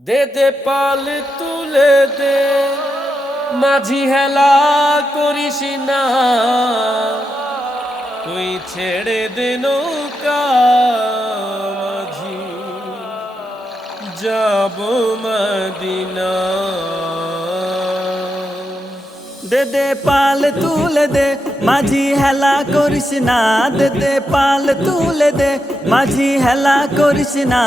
দে দে পাল তুলে দে, মাঝি হেলা করিস না, তুই ছেড়ে দে নৌকা মাঝি, যাব মদিনা। দে দে পাল তুলে দে, মাঝি হেলা করিস না। দে দে পাল তুলে দে, মাঝি হেলা করিস না।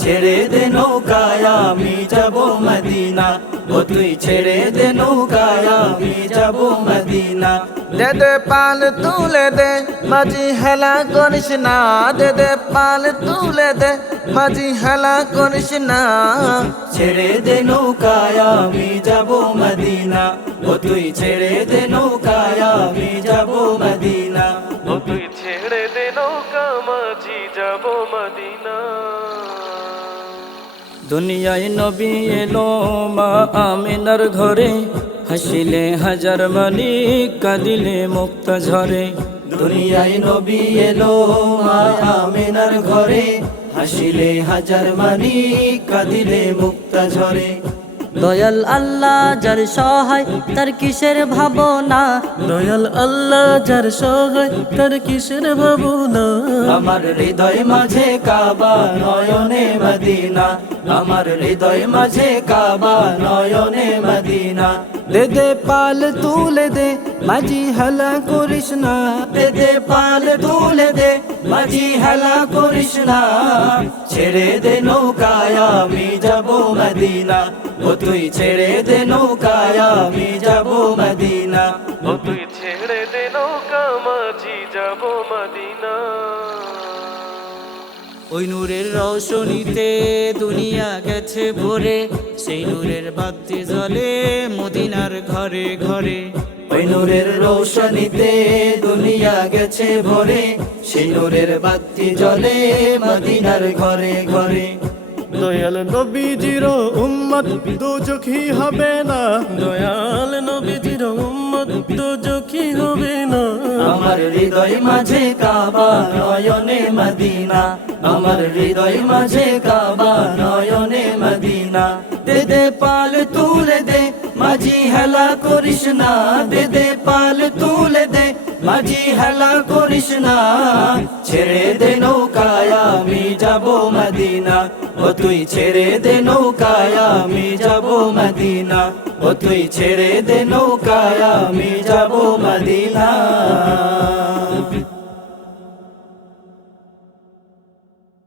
ছেড়ে দে নৌকায় আমি যাব মদিনা, ও তুই ছেড়ে দে নৌকায় আমি যাব মদিনা। দে দে পাল তুলে দে, মাঝি হেলা করিস না। দে দে পাল তুলে দে, মাঝি হেলা করিস না। ছেড়ে দে নৌকায় আমি যাব মদিনা, ও তুই ছেড়ে দে নৌকায় আমি যাব মদিনা। ও তুই ছেড়ে দে নৌকা মাঝি, যাব মদিনা। দুনিয়ায় নবী এলো মা আমিনার ঘরে, হাসিলে হাজার মানি কাঁদিলে মুক্তা ঝরে। দুনিয়ায় নবী এলো মা আমিনার ঘরে, হাসিলে হাজার মানি কাঁদিলে মুক্তা ঝরে। দয়াল আল্লাহ যার সহায় তার কিসের ভাবনা, দয়াল আল্লাহ যার সহায় তার কিসের ভাবনা। আমার হৃদয় মাঝে কাবা নয়নে মদিনা, আমার হৃদয় মাঝে কাবা নয়নে মদিনা। দে দে পাল তুলে দে, মাঝি হেলা করিস না। দে দে পাল তুলে দে, মাঝি হেলা করিস না। ছেড়ে দে নৌকায় আমি যাব মদিনা, ও তুই ছেড়ে দে নৌকায় আমি যাব মদিনা। ও তুই ছেড়ে দে নৌকা মাঝি, যাব মদিনা। ওই নূরের রৌশনীতে দুনিয়া গেছে ভরে, সেই নূরের বাতি জ্বলে মদিনার ঘরে ঘরে। ওই নূরের রৌশনীতে দুনিয়া গেছে ভরে, সেই নূরের বাতি জ্বলে মদিনার ঘরে ঘরে। দয়াল নবীজির উম্মত দোজখী হবে না, দয়াল নবীজির উম্মত দোজখী হবে না। আমার হৃদয় মাঝে কাবা নয়নে মদিনা, আমার হৃদয় মাঝে কাবা নয়নে মদিনা। দে দে পাল তুলে দে, মাঝি হেলা করিস না। দে দে পাল তুলে দে, মাঝি হেলা করিস না। ছেড়ে দে নৌকায় আমি যাব মদিনা, ও তুই ছেড়ে দে নৌকায় আমি যাব মদিনা। ও তুই ছেড়ে দে নৌকায় আমি যাব মদিনা।